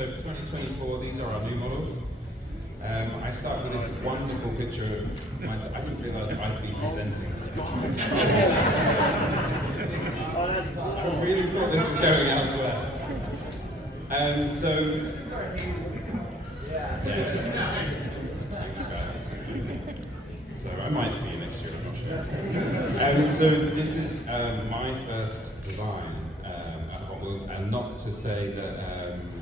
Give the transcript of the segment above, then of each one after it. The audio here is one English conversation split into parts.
So for 2024, these are our new models. I started with this wonderful picture of myself. I didn't realise I'd be presenting this picture. I really thought this was going elsewhere. Thanks guys. So I might see you next year, I'm not sure. So this is my first design at Hot Wheels, and not to say that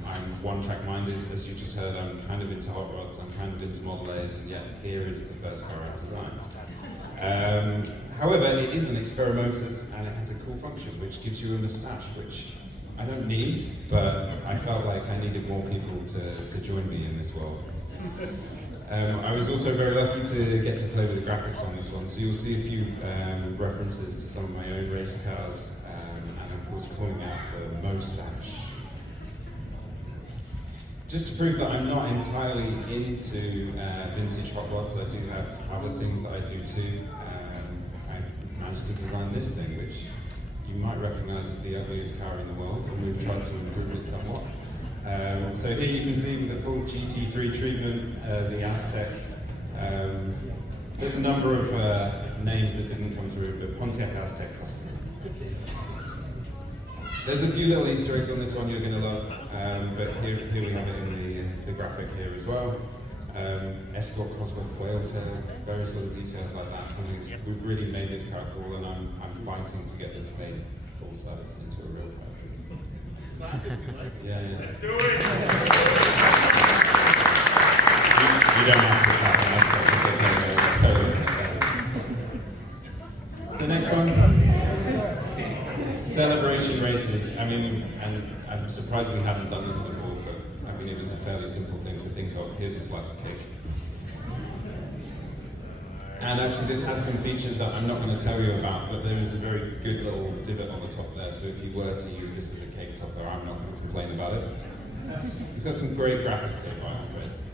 I'm one-track minded, as you just heard. I'm kind of into hot rods, I'm kind of into Model A's, and yet here is the first car I've designed. However, it is an Experimentus, and it has a cool function, which gives you a moustache, which I don't need, but I felt like I needed more people to join me in this world. I was also very lucky to get to play with the graphics on this one, so you'll see a few references to some of my own race cars, and of course pulling out the moustache. Just to prove that I'm not entirely into vintage hot rods, I do have other things that I do too. I managed to design this thing, which you might recognise as the ugliest car in the world, and we've tried to improve it somewhat. So here you can see the full GT3 treatment, the Aztec. There's a number of names that didn't come through, but Pontiac Aztec Custom. There's a few little Easter eggs on this one you're going to love, but here we have it in the graphic here as well. Escort Cosworth whale tail, various little details like that. We've really made this car cool, and I'm fighting to get this made full size into a real car piece. Yeah. Let's do it! You don't have to clap, the next one. Celebration races. I mean, and I'm surprised we haven't done this before, but I mean, it was a fairly simple thing to think of. Here's a slice of cake. And actually, this has some features that I'm not going to tell you about, but there is a very good little divot on the top there, so if you were to use this as a cake topper, I'm not going to complain about it. It's got some great graphics there by Andres.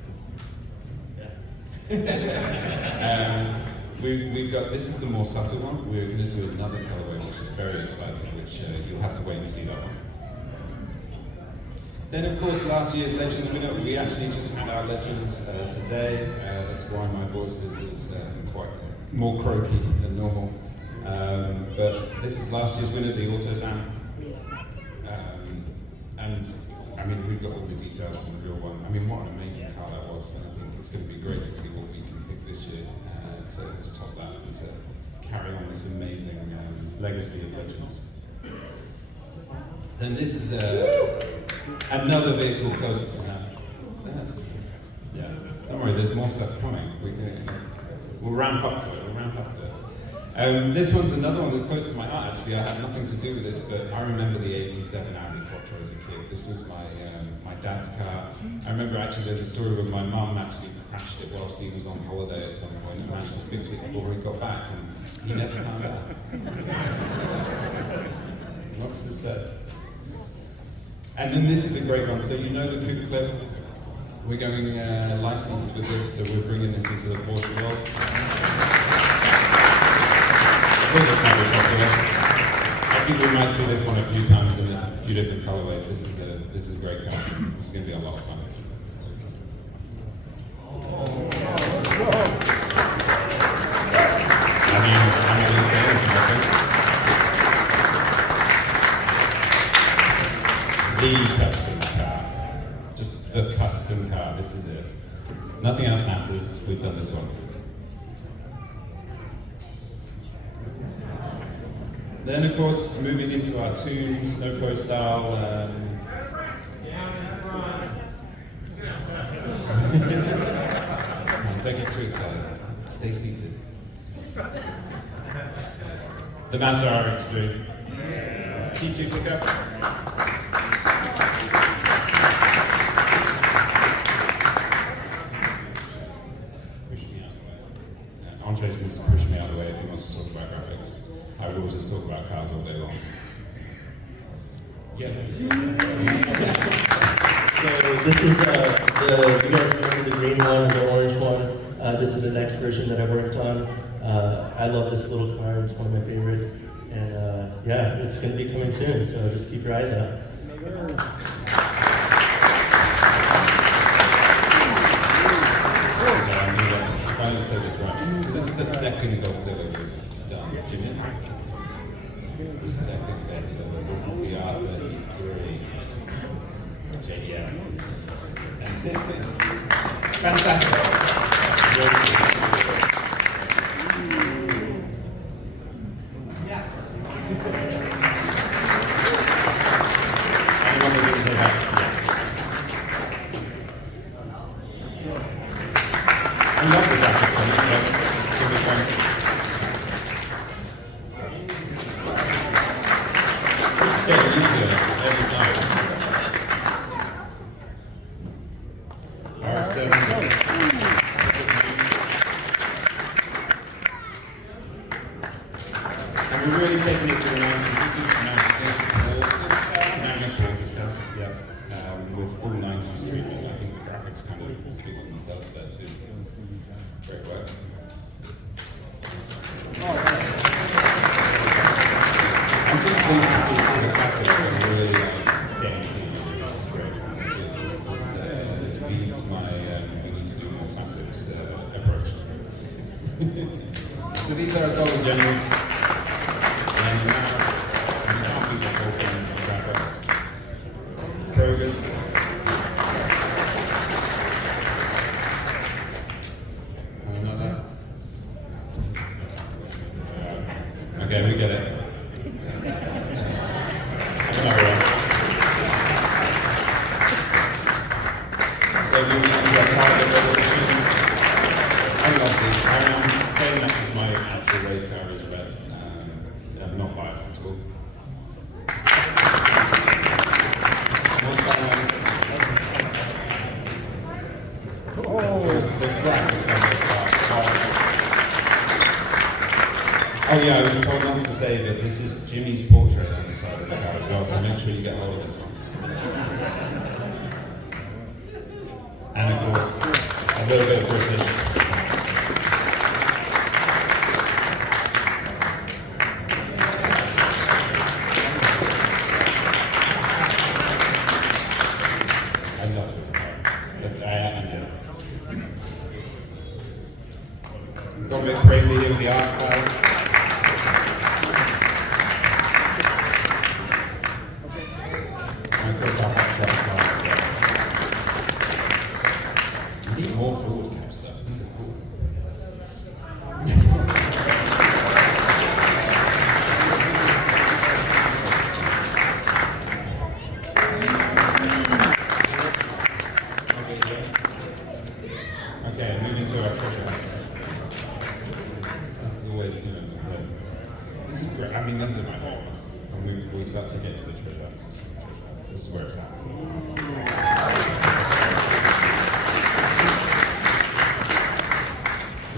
We've got, this is the more subtle one. We're going to do another colorway, which is very exciting, which you'll have to wait and see that one. Then, of course, last year's Legends winner, we actually just had our Legends today. That's why my voice is quite more croaky than normal. But this is last year's winner, the Autozam. And I mean, we've got all the details from the real one. I mean, what an amazing car that was. And I think it's going to be great to see what we can pick this year to top that and to carry on this amazing legacy of Legends. Then this is another vehicle close to that. Yes. Yeah. Don't worry, there's more stuff coming. We'll ramp up to it. This one's another one that's close to my heart. Actually, I had nothing to do with this, but I remember the '87 Audi Quattro as a kid. This was my dad's car. I remember actually there's a story where my mum actually crashed it whilst he was on holiday at some point and managed to fix it before he got back, and he never found out. Not to this day. And then this is a great one. So you know the coupe clip. We're going licensed with this, so we're bringing this into the Porsche world. I think this might be popular. I think we might see this one a few times in a few different colorways. This is a great casting. This is going to be a lot of fun. I mean, I'm not going to say anything, I think. The custom car. Just the custom car. This is it. Nothing else matters. We've done this one. Then, of course, moving into our tuned Snowco style. Come on, don't get too excited. Stay seated. The Mazda RX-3. T2 pickup. Push me out of the way. Andres needs to push me out of the way if he wants to talk about graphics. I will just talk about cars all day long. Yeah. So this is you guys remember the green one and the orange one. This is the next version that I worked on. I love this little car. It's one of my favorites. And yeah, it's going to be coming soon. So just keep your eyes out. This is the second Godzilla we've done. Jimmy? The second Godzilla. This is the R33. It's JDM. Fantastic. Anyone who didn't hear that? Yes. I love the jacket from it, but it's going to be fun. This is getting easier every time. RX-7. And we're really taking it to the 90s. This is Magnus Walker's car. Yeah. With full 90s treatment. I think the graphics kind of speak for themselves there too. Great work. I'm just pleased to see some of the classics that are really getting to me. This is great. This is good. This feeds my we need to do more classics approach. So these are Dollar Generals. And now we get open graphics. Progress. Another. Okay, we get it. They're moving on to our target revolutions. I love these. I'm saying that because my actual race car is red. I'm not biased at all. The graphics on this car. Oh yeah, I was told not to say that this is Jimmy's portrait on the side of the car as well, so make sure you get hold of this one. And of course, a little bit of British. I love this car. Got a bit crazy here with the art class. And of course our hot shots line as well. I need more forward cap stuff, these are cool. Okay, moving to our treasure hunts. This is always, this is great. I mean, those are my favorites. And we start to get to the treasure hunts. This is where it's at.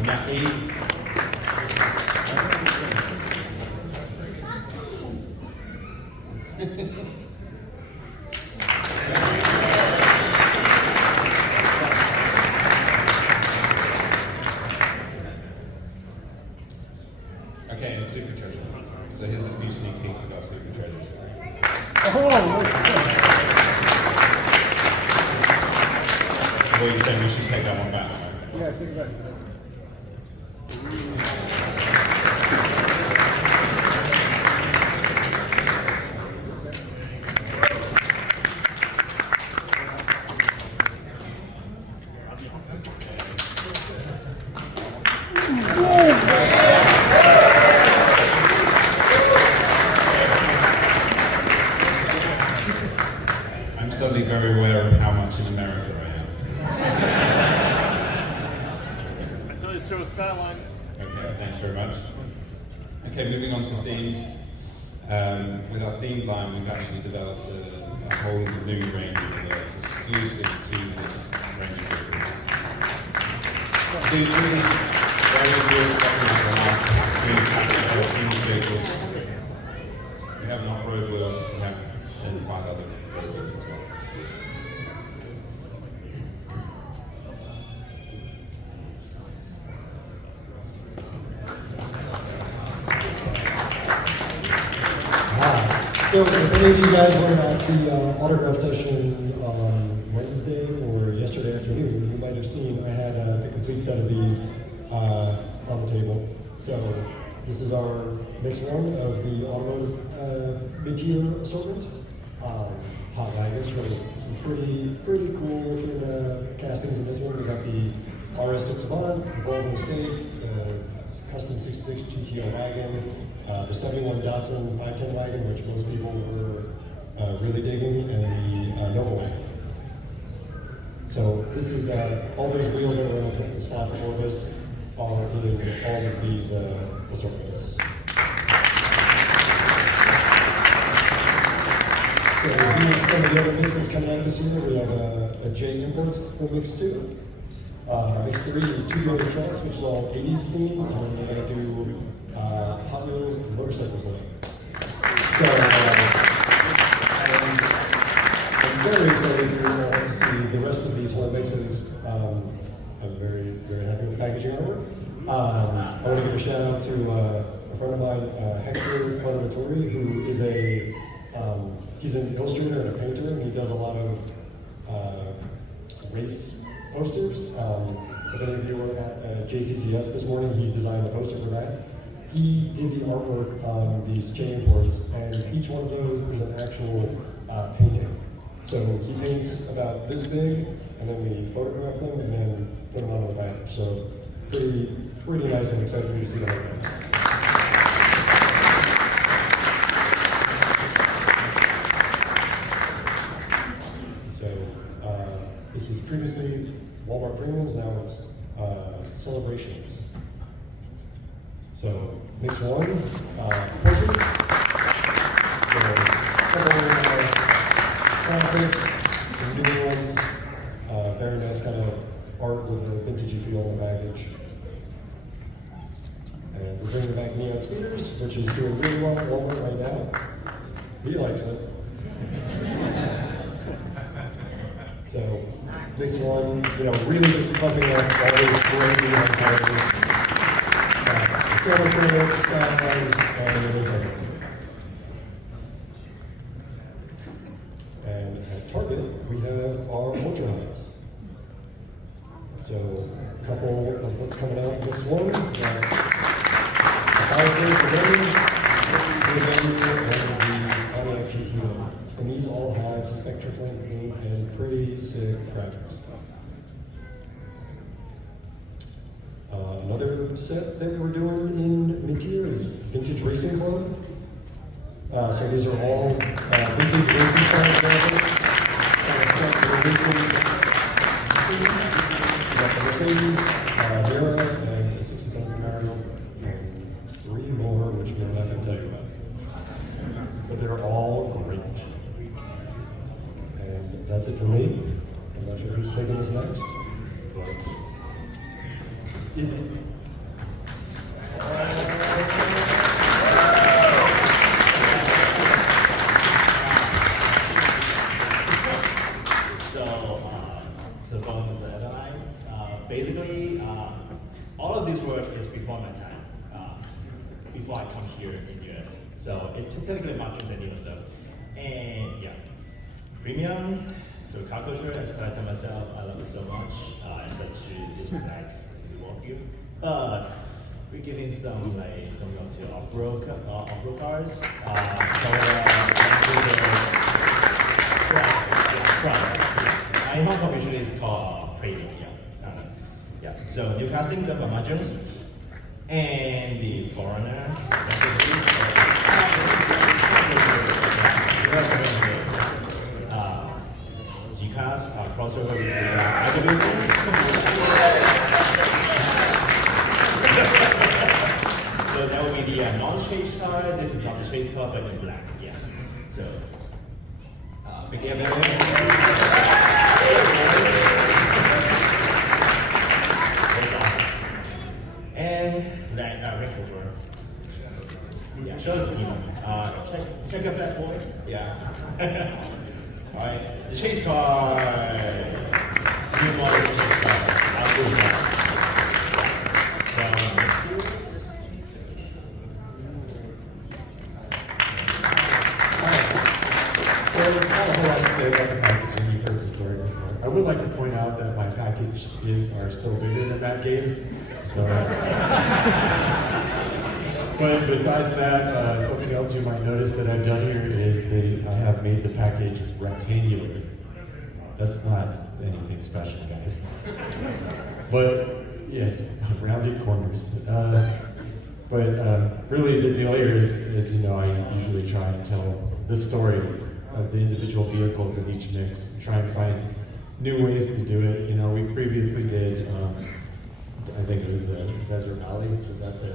Nappy. Okay, and super treasure. So here's a few sneak peeks of our super treasures. What are you saying? We should take that one back? Yeah, take it back. I'm suddenly very aware of how much in America I am. Until you show a skyline. Okay, thanks very much. Okay, moving on to themes. With our themed line, we've actually developed a whole new range of that's exclusive to this range of vehicles. These various years popping up on our themed vehicles. We have an off-road wheel, we have 5 other road wheels as well. So if any of you guys were at the autograph session on Wednesday or yesterday afternoon, you might have seen I had the complete set of these on the table. So this is our mix one of the automotive mid-tier assortment. Hot wagons, some pretty cool looking castings in this one. We got the RS6 Avant, the Volvo Estate, the custom 66 GTO wagon, the 71 Datsun 510 wagon, which most people were really digging, and the Nova wagon. So this is all those wheels that are on the slide before this are in all of these assortments. So here's some of the other mixes coming out this year. We have a J Imports for Mix 2. Mix 3 is two-wheeler trucks, which is all 80s theme, and then we're going to do Hot Wheels and motorcycles on it. So I'm very excited for you all to see the rest of these whole mixes. I'm very happy with the packaging artwork. I want to give a shout out to a friend of mine, Hector Carnatori, who is he's an illustrator and a painter, and he does a lot of race posters. If any of you were at JCCS this morning, he designed the poster for that. He did the artwork on these chain imports, and each one of those is an actual painting. So he paints about this big, and then we photograph them, and then put them on the badge. So pretty nice, and excited for you to see them up next. So this was previously Walmart Premiums, now it's Celebrations. So mix one, Porsches. So a couple classics, some new ones, very nice kind of art with a vintagey feel on the package. And we're bringing back neon speeders, which is doing really well at Walmart right now. He likes it. So, mix one, really just pumping up all those great neon colors. The Sailor Printer, the Skyline, and the Nintendo. And at Target, we have our Ultra Highs. So, a couple of what's coming out. Mix one, the 5-day for and the Pontiac GTO. And these all have Spectraflame paint and pretty sick graphics. Another set that we're doing in mid-tier is Vintage Racing Club. So these are all vintage racing style graphics. Set for racing. We got the Mercedes, Mira, and the 67 Camaro, and 3 more, which we're not going to tell you about. But they're all great. And that's it for me. I'm not sure who's taking this next. But is it? So going with the headline, basically, all of this work is before my time, before I come here in US. So it technically marketing and dealer stuff. And yeah, premium, so car culture, as I tell myself, I love it so much, especially this bag we walk you. But we're giving some love to off-road cars. In Hong Kong, usually it's called trading. Yeah. So new casting done by Majors and the foreigner. G-Class crossover with the So that would be the non-chase car. This is not the chase car, but in black. Yeah. So big and that Range Rover. Yeah, show it to me. Check your flat boy. Yeah. Alright, the chase car. New model chase car. I'll do that. Alright. So, not a whole lot to say about the packaging. You've heard the story before. I would like to point out that my packages are still bigger than Matt Gabe's. So, but besides that, something else you might notice that I've done here is I have made the package rectangular. That's not anything special, guys. But yes, rounded corners. But really the deal here is, you know, I usually try and tell the story of the individual vehicles in each mix, try and find new ways to do it. You know, we previously did, I think it was the Desert Alley, was that the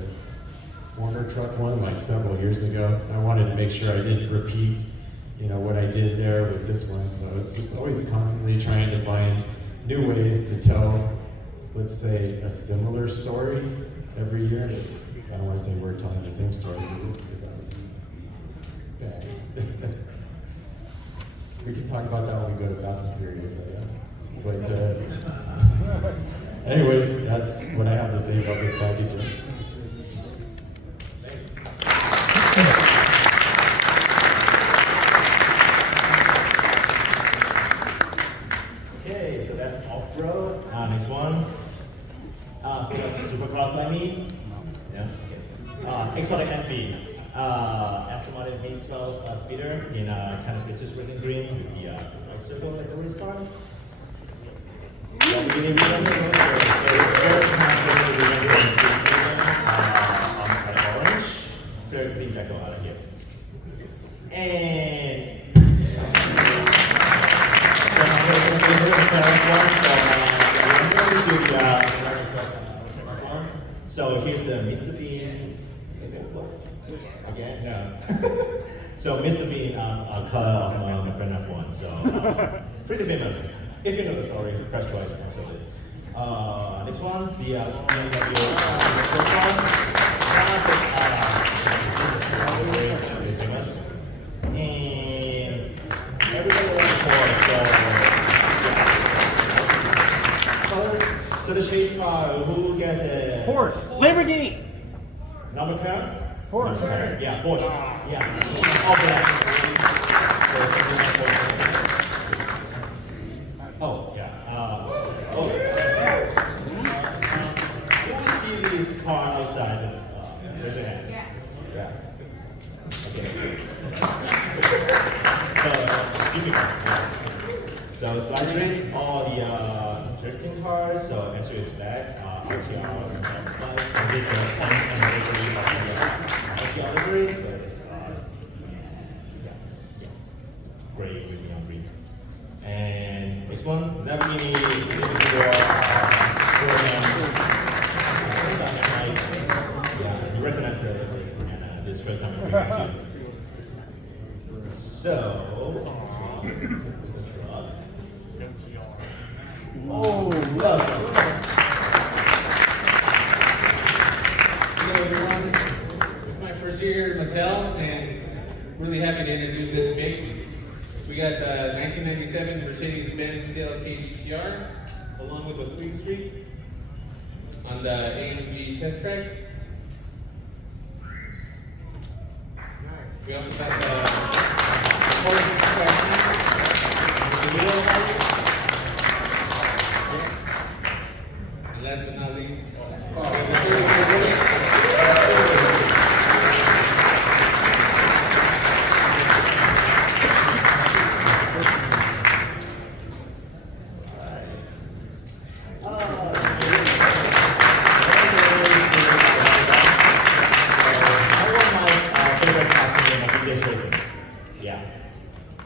Warner truck one, like several years ago. I wanted to make sure I didn't repeat, you know, what I did there with this one. So it's just always constantly trying to find new ways to tell, let's say, a similar story every year. I don't want to say we're telling the same story, because that would be bad. We can talk about that when we go to Fast and Furious, I guess. But anyways, that's what I have to say about this package. Thanks. Okay, so that's off-road. Next one. Supercross like me. Yeah. Okay. Exotic Envy. Aston Martin 812 speeder in kind of business racing green with the white circle like the race car. Yeah, we did so it's very kind of orange. Very clean deco out of here. And so here's the Mr. Bean. Again? No. So Mr. Bean, color of McLaren F1. So pretty famous. If you know the story, Crash Twice and so next one, the really famous. And everybody wants colors. So the chase car, who gets a Porsche. Lamborghini. number car? Porsche. Yeah, Porsche. Yeah. All black. Oh, yeah. Oh. If you see this car outside, raise your hand. Yeah. Okay. So slide straight, all the drifting cars, so answer is back, RTRs, and this is the 10th anniversary of the RTR livery, so it's gray with neon green. And next one, Lamborghini yeah, you recognize this first time in too. So, welcome. Hello everyone, it's my first year here at Mattel and really happy to introduce this mix. We got the 1997 Mercedes-Benz CLK GTR along with the Fleet Street on the AMG test track. We also got the Porsche track the middle of and last but not least, the 34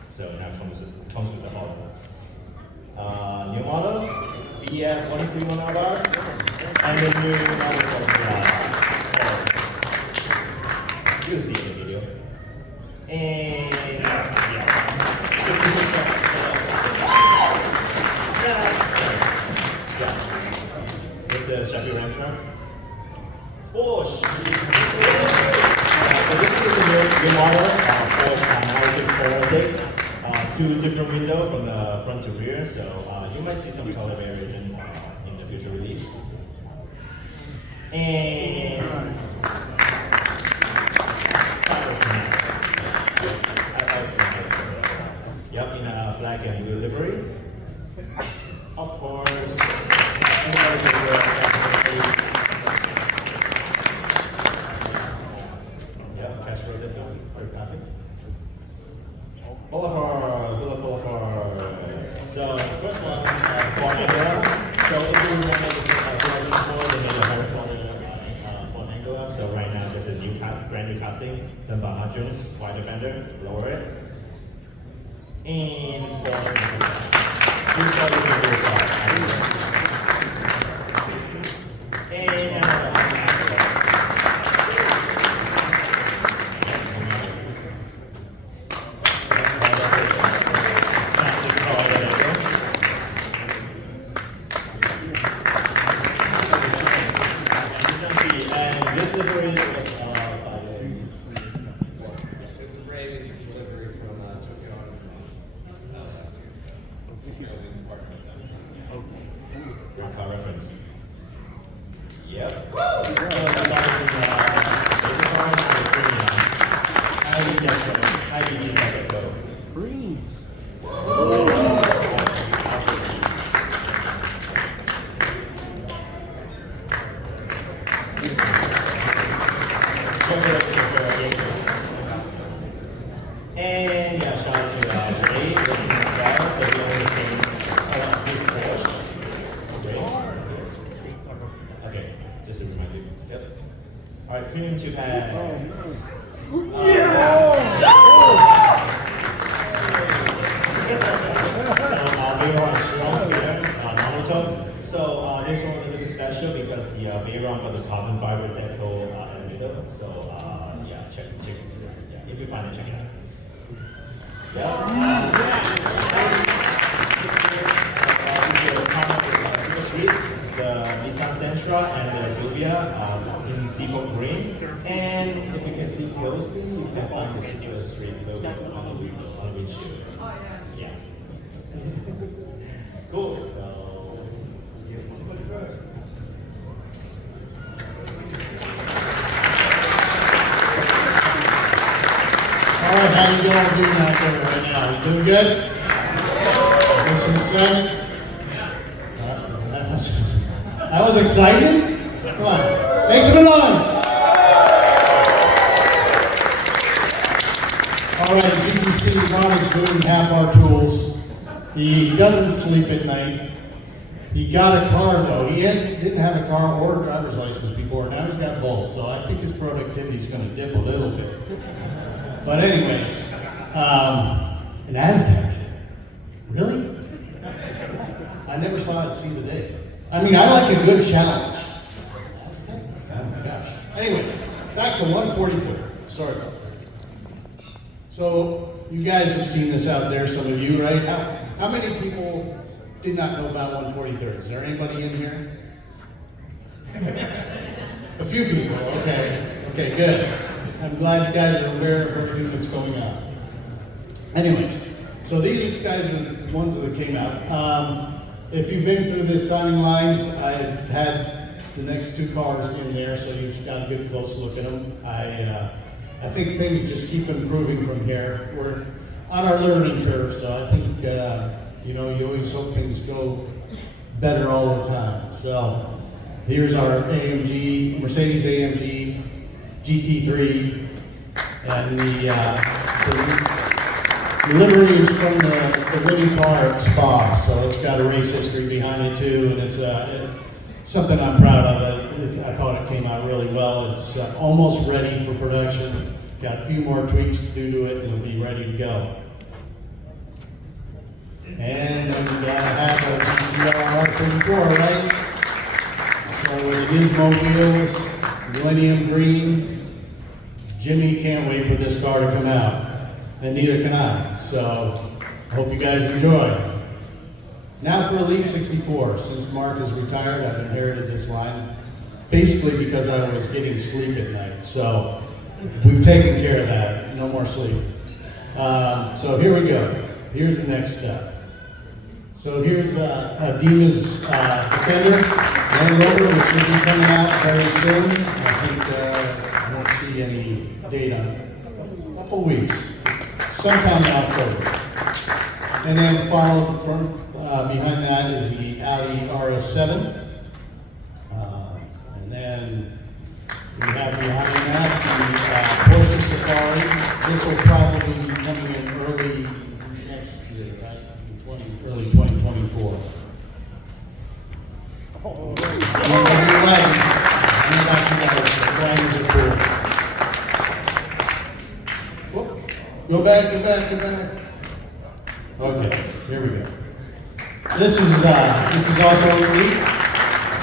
So now comes with the whole. New model, Fiat 131R, and the new model you'll see in the video. And yeah, 66 yeah, with the strappy ram truck. Porsche. So this is a new model for 9646. Two different windows from the front to rear, so you might see some color variation in the future release. And yep, in a black and blue livery. Of course, everybody can do it. Yep, cash road that very classic. Boulevard, Villa Boulevard. So the first one, for Angola. So if you want to do before, they made a higher corner for Angola. So right now, this is brand new casting done by Jones, wide defender, lower it. And for this one is a real car. And this livery was It's a Brady's delivery from Tokyo Auto last year, so we're going to be part of that. real car reference. Yep. So that is in basic form, it's premium. How do you use that go? And yeah, shout out to Ray, working as well. So we have the same piece of Porsche. Okay, just to remind you. Yep. All right, premium two pad. So this one a little bit special because the Veyron got the carbon fiber deco elevator. So yeah, check it. Yeah, if you find it, check it out. The Nissan Sentra and the Sylvia in Steeple Green. And if you can see closely, you can find the Studio Street logo on the windshield. Yeah. Cool. So. All right, how you all doing out there right now? You doing good? Got some excitement? That was exciting? Come on, make some noise! All right, as you can see, Ron is doing half our tools. He doesn't sleep at night. He got a car though. He didn't have a car or a driver's license before. Now he's got both, so I think his productivity is going to dip a little bit. But anyways, an Aztec. Really? I never saw it see the day. I mean, I like a good challenge. Oh my gosh. Anyways, back to 143. Sorry about that. So, you guys have seen this out there, some of you, right? How many people did not know about 143? Is there anybody in here? A few people, okay. Okay, good. I'm glad you guys are aware of everything that's going on. Anyways, so these guys are the ones that came out. If you've been through the signing lines, I've had the next two cars in there, so you've got a good close look at them. I think things just keep improving from here. We're on our learning curve, so I think you always hope things go better all the time. So here's our AMG, Mercedes AMG GT3, and the livery is from the winning car at Spa, so it's got a race history behind it too, and it's something I'm proud of. I thought it came out really well. It's almost ready for production. Got a few more tweaks to do to it, and it'll be ready to go. And then we have a GTR R34, right? So it is mobiles, Millennium Green. Jimmy can't wait for this car to come out, and neither can I. So I hope you guys enjoy. Now for Elite 64. Since Mark is retired, I've inherited this line, basically because I was getting sleep at night. So we've taken care of that. No more sleep. So here we go. Here's the next step. So here's Dima's Defender Land Rover, which will be coming out very soon. I think I won't see any date on it. A couple weeks, sometime in October. And then followed from behind that is the Audi RS7. And then we have behind that the Porsche Safari. This will probably be coming in early next year, right? Early 2024. Oh, you're right. I got you guys. The wagons are cool. Whoop. Go back. Okay, here we go. This is also unique.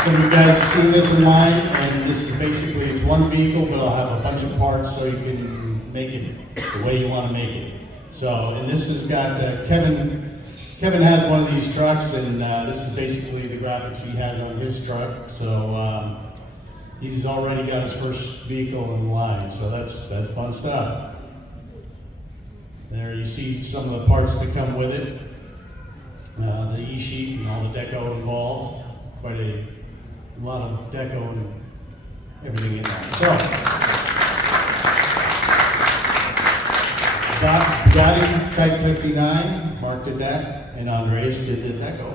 Some of you guys have seen this online, and this is basically, it's one vehicle, but I'll have a bunch of parts so you can make it the way you want to make it. So, and this has got, Kevin has one of these trucks, and this is basically the graphics he has on his truck. So, he's already got his first vehicle in line, so that's fun stuff. There you see some of the parts that come with it. The E-sheet and all the deco involved. Quite a lot of deco and everything in there. So, Bugatti Type 59, Mark did that, and Andres did the deco.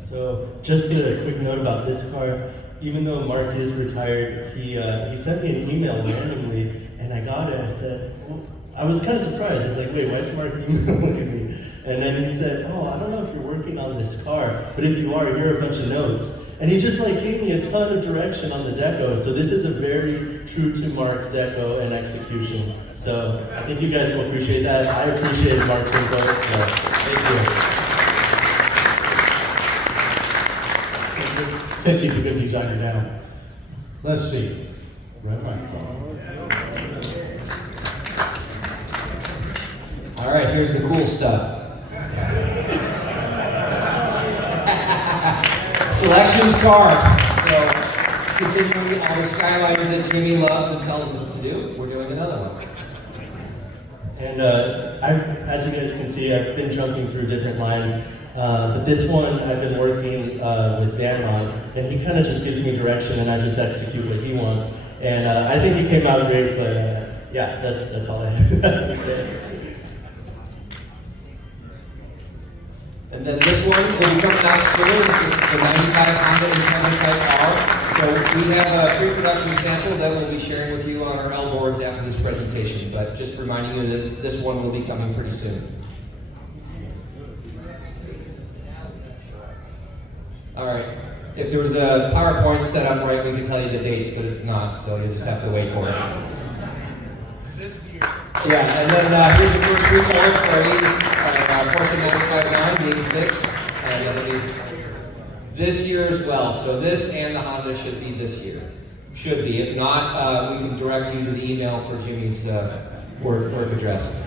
So just a quick note about this car. Even though Mark is retired, he sent me an email randomly, and I got it. I said, well, I was kind of surprised. I was like, wait, why is Mark emailing me? And then he said, oh, I don't know if you're working on this car, but if you are, here are a bunch of notes. And he just like gave me a ton of direction on the deco. So this is a very true to Mark deco and execution. So I think you guys will appreciate that. I appreciate Mark's input, so thank you. Can't keep a good designer down. Let's see. Right back. All right, here's the cool stuff. Selections card. So, continuing all the skylines that Jimmy loves and tells us what to do, we're doing another one. And as you guys can see, I've been jumping through different lines. But this one I've been working with Dan on, and he kind of just gives me direction, and I just execute what he wants. And I think it came out great, but yeah, that's all I have to say. And then this one will be coming out soon. It's the 95 Honda Intender Type R. So we have a pre-production sample that we'll be sharing with you on our L boards after this presentation. But just reminding you that this one will be coming pretty soon. All right. If there was a PowerPoint set up right, we could tell you the dates, but it's not, so you'll just have to wait for it. This year. Yeah, and then here's the first recolor for our Porsche 959, the 86, and it'll be this year as well. So this and the Honda should be this year. Should be. If not, we can direct you to the email for Jimmy's work address.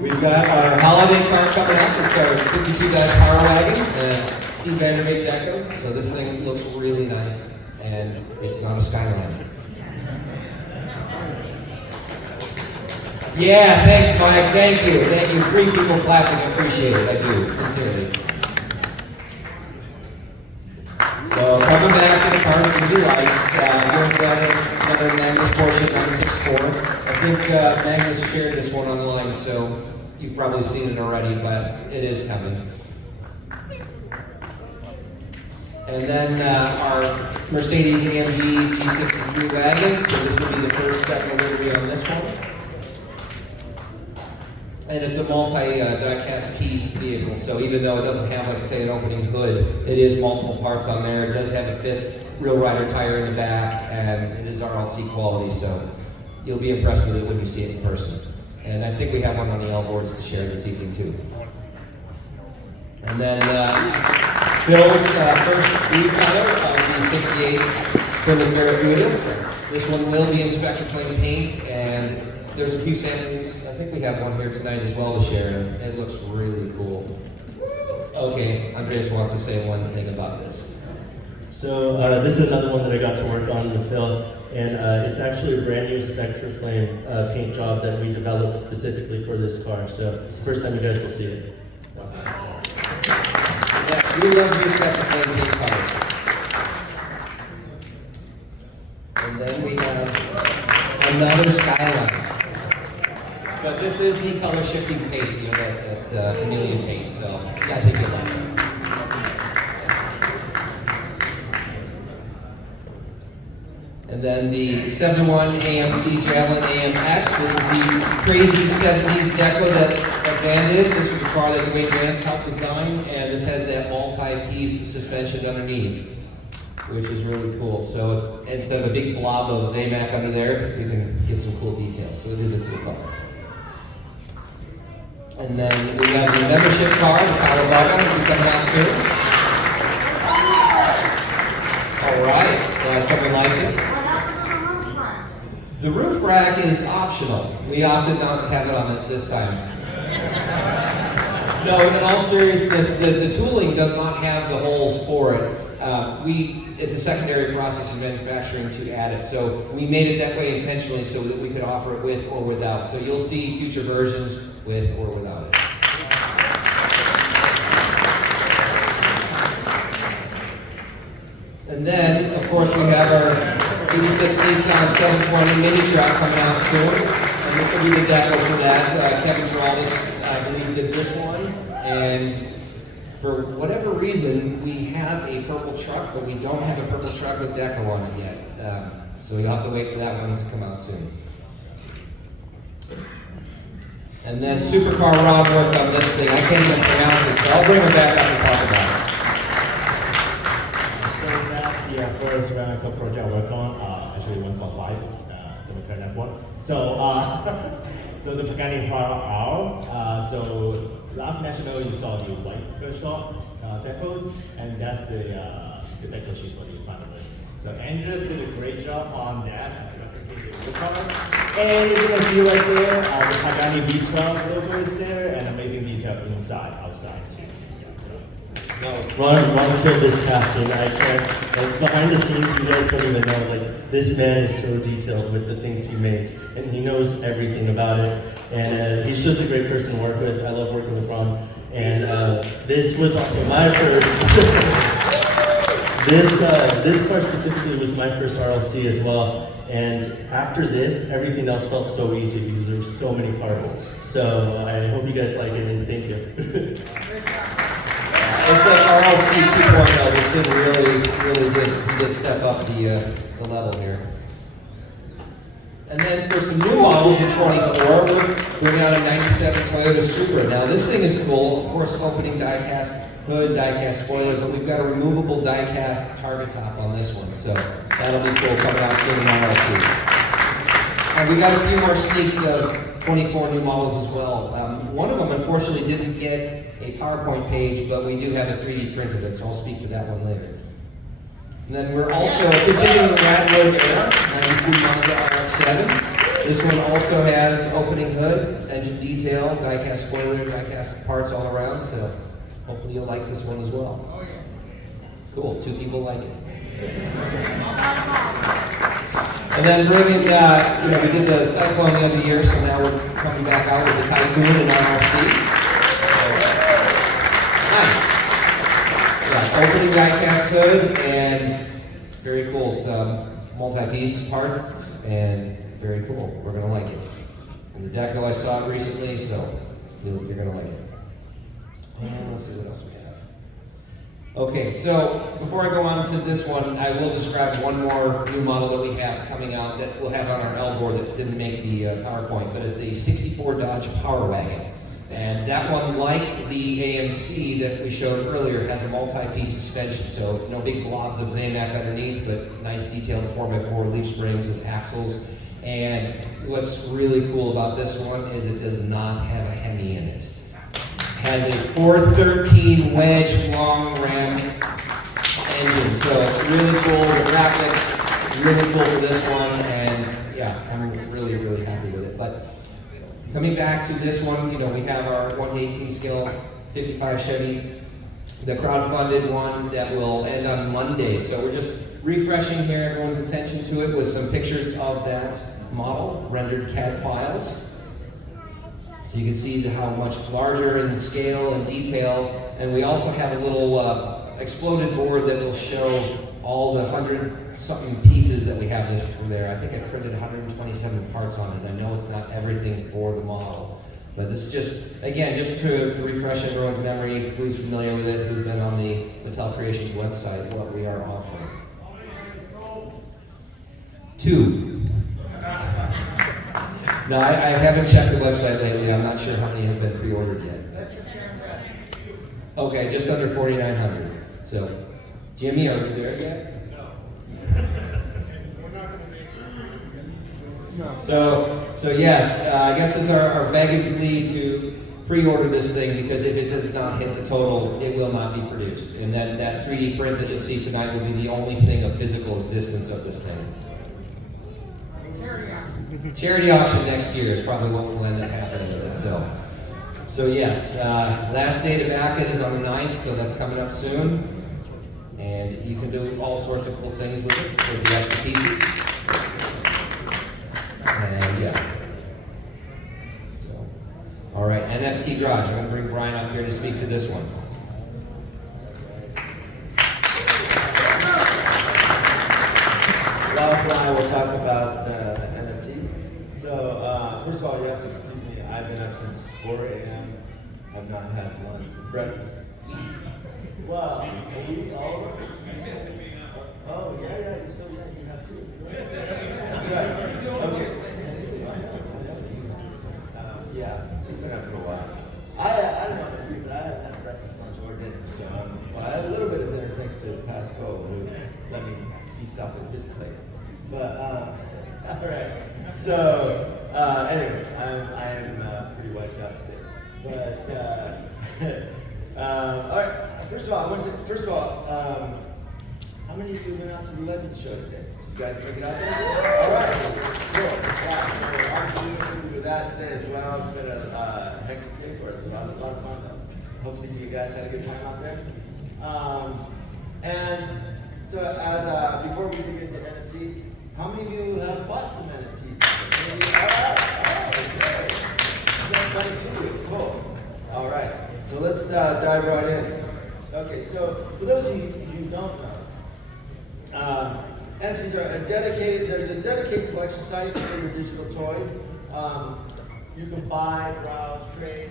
We've got our holiday car coming up. It's our 52 Power Wagon, Steve Vanderbeek deco. So this thing looks really nice, and it's not a Skyline. Yeah, thanks, Mike. Thank you. 3 people clapping. Appreciate it. I do, sincerely. So coming back to the car with the new lights, we've got another Magnus Porsche 964. I think Magnus shared this one online, so you've probably seen it already, but it is coming. And then our Mercedes AMG G63 wagon, so this will be the first step delivery on this one. And it's a multi-die-cast piece vehicle, so even though it doesn't have, like, say, an opening hood, it is multiple parts on there. It does have a 5th real rider tire in the back, and it is RLC quality, so you'll be impressed with it when you see it in person. And I think we have one on the L boards to share this evening, too. And then Bill's first recolor of the 68 Plymouth Barracudas. This one will be inspection plate paint, and there's a few samples. I think we have one here tonight as well to share. It looks really cool. Okay, Andreas wants to say one thing about this. So this is another one that I got to work on in the field, and it's actually a brand new Spectra Flame paint job that we developed specifically for this car. So it's the first time you guys will see it. Yes, we love new Spectra Flame paint colors. And then we have another Skyline. But but this is the color shifting paint, you know, that chameleon paint. So yeah, I think you'll like it. And then the 71 AMC Javelin AMX. This is the crazy 70s deco that Van did. This was a car that Dwayne Vance helped design, and this has that multi-piece suspension underneath, which is really cool. So it's, instead of a big blob of Zamac under there, you can get some cool details. So it is a cool car. And then we have the membership car, the Colorado, will be coming out soon. All right, glad someone likes it. The roof rack is optional. We opted not to have it on it this time. No, in all seriousness, the tooling does not have the holes for it. It's a secondary process of manufacturing to add it. So we made it that way intentionally so that we could offer it with or without. So you'll see future versions with or without it. And then, of course, we have our 86 Nissan 720 mini truck coming out soon. And this will be the deco for that. Kevin Geraldus, I believe, did this one. And for whatever reason, we have a purple truck, but we don't have a purple truck with deco on it yet. So you'll have to wait for that one to come out soon. And then Supercar Rob worked on this thing. I can't even pronounce it, so I'll bring her back up and talk about it. So that's the first radical project I worked on. Actually 1.5, the McLaren F1. So the Pagani R. So last national you saw the white first shot sample, and that's the deco sheet for the final version. So Andres did a great job on that, replicated the car. And you're gonna see right there, the Pagani V12 logo is there, and amazing detail inside, outside too. No, Ron killed this casting. I can't, like, behind the scenes, you guys don't even know, like, this man is so detailed with the things he makes, and he knows everything about it, and he's just a great person to work with. I love working with Ron, and this was also my first, this car specifically was my first RLC as well, and after this, everything else felt so easy because there were so many parts. So I hope you guys like it, and thank you. It's like RLC 2.0. This thing really did step up the level here. And then for some new models in 24, we're bringing out a 97 Toyota Supra. Now this thing is cool. Of course, opening die-cast hood, die-cast spoiler, but we've got a removable die-cast target top on this one. So that'll be cool coming out soon in RLC. And we got a few more sneaks of 24 new models as well. One of them, unfortunately, didn't get a PowerPoint page, but we do have a 3D print of it, so I'll speak to that one later. And then we're also continuing the Rad Road era, 92 Mazda RX-7. This one also has opening hood, engine detail, die-cast spoiler, die-cast parts all around, so hopefully you'll like this one as well. Oh, yeah. Cool, 2 people like it. And then bringing, we did the Cyclone the other year, so now we're coming back out with the Typhoon and RLC. Nice. Yeah, opening die-cast hood, and very cool. It's multi-piece parts, and very cool. We're gonna like it. And the deco, I saw it recently, so you're gonna like it. And let's see what else we have. Okay, so before I go on to this one, I will describe one more new model that we have coming out that we'll have on our L board that didn't make the PowerPoint, but it's a 64 Dodge Power Wagon. And that one, like the AMC that we showed earlier, has a multi-piece suspension, so no big blobs of Zamac underneath, but nice detailed 4x4 leaf springs and axles. And what's really cool about this one is it does not have a Hemi in it. Has a 413 wedge long ram engine, so it's really cool. The graphics really cool for this one, and yeah, I'm really happy with it. But coming back to this one, we have our 1/18 scale 55 Chevy, the crowdfunded one that will end on Monday. So we're just refreshing here everyone's attention to it with some pictures of that model, rendered CAD files. So you can see how much larger in scale and detail. And we also have a little exploded board that will show all the 100-something pieces that we have this from there. I think I printed 127 parts on it. I know it's not everything for the model. But this is just, again, just to refresh everyone's memory, who's familiar with it, who's been on the Mattel Creations website, what we are offering. 2. No, I haven't checked the website lately. I'm not sure how many have been pre-ordered yet. Okay, just under 4,900. So, Jimmy, are we there yet? No. So yes, I guess this is our begging plea to pre-order this thing, because if it does not hit the total, it will not be produced. And then that 3D print that you'll see tonight will be the only thing of physical existence of this thing. Charity auction next year is probably what will end up happening with it. So yes, last day to back it is on the 9th, so that's coming up soon. And you can do all sorts of cool things with it, with the extra pieces. And yeah. So, all right, NFT Garage. I'm going to bring Brian up here to speak to this one. Ralph and I will talk about NFTs. So, first of all, you have to excuse me. I've been up since 4 a.m. I've not had lunch, breakfast. Wow, are we all of us? Oh, yeah, you're so young, you have two. That's right. Okay. Yeah, we've been up for a while. I don't know about you, but I haven't had breakfast, lunch, or dinner. So, well, I had a little bit of dinner thanks to Pascal, who let me feast off of his plate. But, all right. So, anyway, I am pretty wiped out today. But, all right. First of all, I want to say, how many of you went out to the Legend show today? Did you guys make it out there? All right. Cool. Yeah, we're busy with that today as well. It's been a hectic day for us. A lot of fun though. Hopefully you guys had a good time out there. And so as before we dig into NFTs, how many of you have bought some NFTs? All right. Okay. Quite a few. Cool. All right. So let's dive right in. Okay, so for those of you who don't know, NFTs are there's a dedicated collection site for your digital toys. You can buy, browse, trade,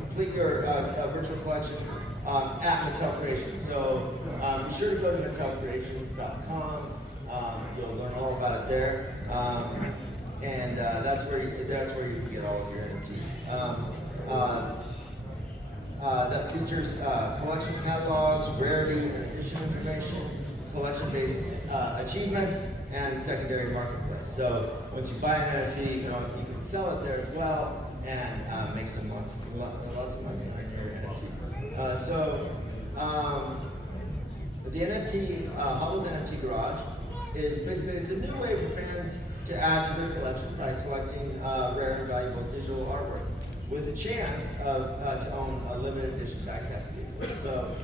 complete your virtual collections at Mattel Creations. So be sure to go to mattelcreations.com. You'll learn all about it there. And that's where you can get all of your NFTs. That features collection catalogs, rarity and edition information, collection-based achievements, and secondary marketplace. So once you buy an NFT, you can sell it there as well and make some lots of money on your NFTs. The NFT, Hubble's NFT Garage, is basically it's a new way for fans to add to their collections by collecting rare and valuable digital artwork, with a chance to own a limited edition diecast vehicle. So,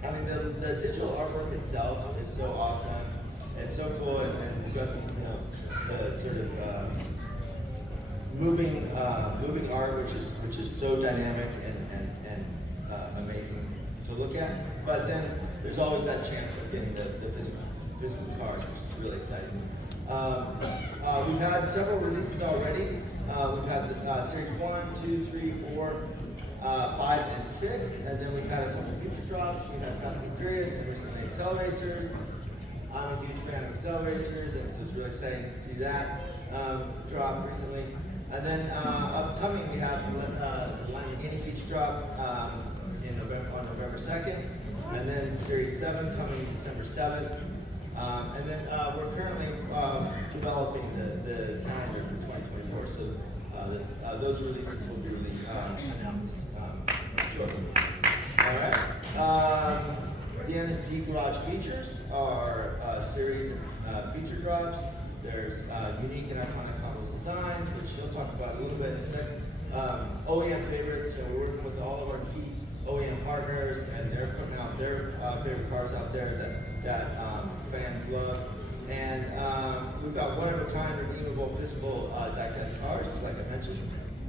the digital artwork itself is so awesome and so cool, and we've got the sort of moving art, which is so dynamic and amazing to look at. But then there's always that chance of getting the physical cards, which is really exciting. We've had several releases already. We've had the Series 1, 2, 3, 4, 5, and 6, and then we've had a couple feature drops. We've had Fast and Furious and recently Acceleracers. I'm a huge fan of Acceleracers, and so it's really exciting to see that drop recently. And then upcoming, we have the Lamborghini feature drop on November 2nd, and then Series 7 coming December 7th. And then we're currently developing the calendar for 2024, so those releases will be announced shortly. All right. The NFT Garage features are a series of feature drops. There's unique and iconic Hubble's designs, which he'll talk about a little bit in a second. OEM favorites, we're working with all of our key OEM partners, and they're putting out their favorite cars out there that fans love. And we've got one-of-a-kind redeemable physical diecast cars, like I mentioned.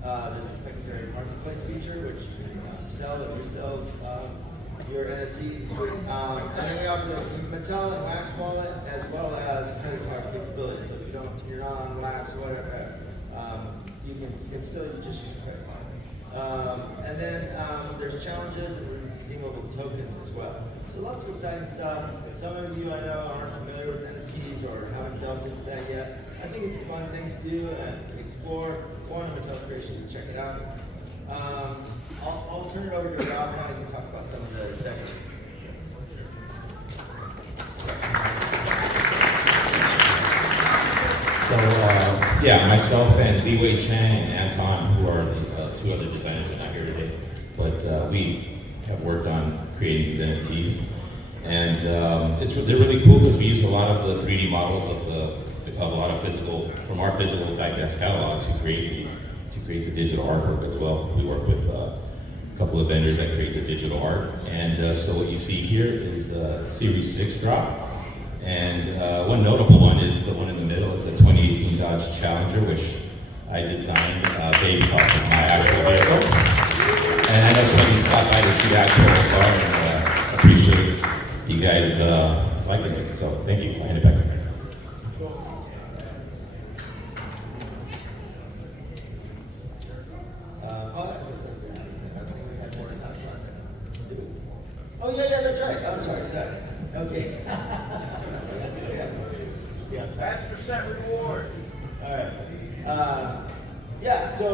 There's a secondary marketplace feature, which you can sell and resell your NFTs. And then we offer the Mattel and Wax wallet as well as credit card capability. So if you're not on Wax or whatever, you can still just use your credit card. And then there's challenges and redeemable tokens as well. So lots of exciting stuff. Some of you I know aren't familiar with NFTs or haven't delved into that yet. I think it's a fun thing to do and explore. One of Mattel Creations, check it out. I'll turn it over to Ralph now. He can talk about some of the techniques. So, yeah, myself and Li Wei Chang and Anton, who are the two other designers, are not here today, but we have worked on creating these NFTs. And they're really cool because we use a lot of the 3D models of a lot of from our physical diecast catalog to create the digital artwork as well. We work with a couple of vendors that create the digital art. And so what you see here is Series 6 drop. And one notable one is the one in the middle. It's a 2018 Dodge Challenger, which I designed based off of my actual vehicle. And I know some of you stopped by to see the actual car, and appreciate you guys liking it. So thank you. I'll hand it back to you. Oh yeah, that's right. I'm sorry. Okay. Faster set reward. All right. Yeah. So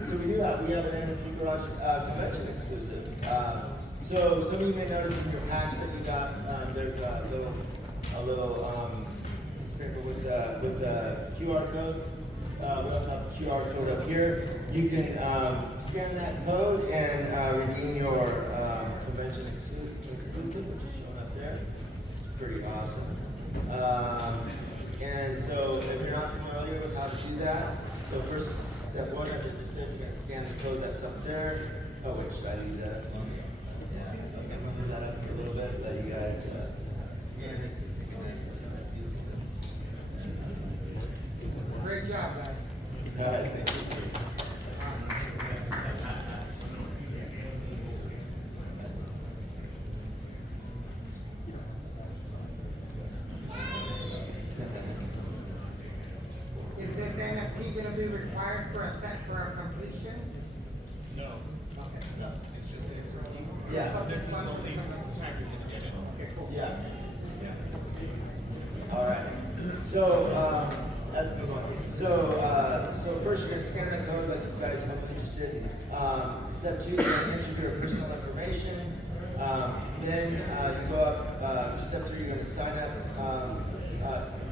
we have an NFT Garage convention exclusive. So some of you may notice in your packs that we got there's a little piece of paper with the QR code. We also have the QR code up here. You can scan that code and redeem your convention exclusive, which is shown up there. It's pretty awesome. And so if you're not familiar with how to do that, so first step one, after you just you're going to scan the code that's up there. Oh wait, should I leave that? Yeah, I'm going to move that up for a little bit, let you guys scan it. Great job, guys. All right, thank you. Is this NFT going to be required for a completion? No. Okay. No. It's just Yeah. So this is only time you're gonna get it. Okay, cool. Yeah. All right. So let's move on. So first you're gonna scan the code like you guys hopefully just did. Step two, you're gonna enter your personal information. Then you go up. Step three, you're gonna sign up.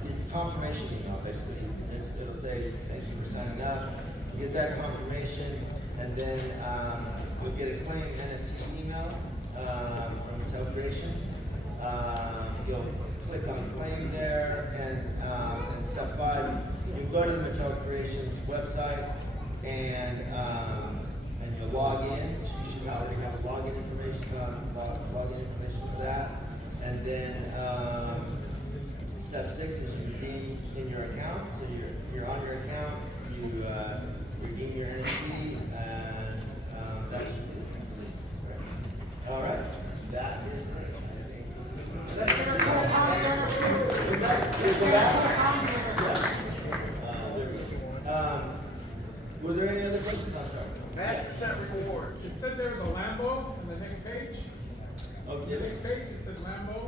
Your confirmation email basically. It'll say thank you for signing up. You get that confirmation, and then you'll get a claim NFT email from Mattel Creations. You'll click on claim there, and step five, you go to the Mattel Creations website, and you'll log in. You should already have login information for that. And then step six is you redeem in your account. So you're on your account, you redeem your NFT, and that's all right. That is it. Let's get a full comment. What's that? Can you go back? Yeah. There we go. Were there any other questions? I'm sorry. Master set reward. It said there was a Lambo on the next page. Oh, The did next it? page, it said Lambo.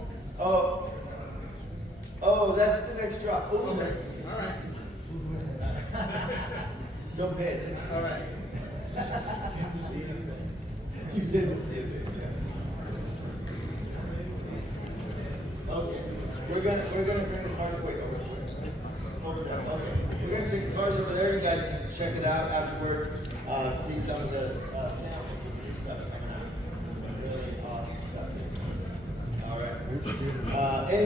Oh, that's the next drop. Oh, Okay, all right, don't pay attention. all right. You didn't see it. Okay, we're gonna bring the card over there. Okay, we're gonna take the cards over there. You guys can check it out afterwards. See some of the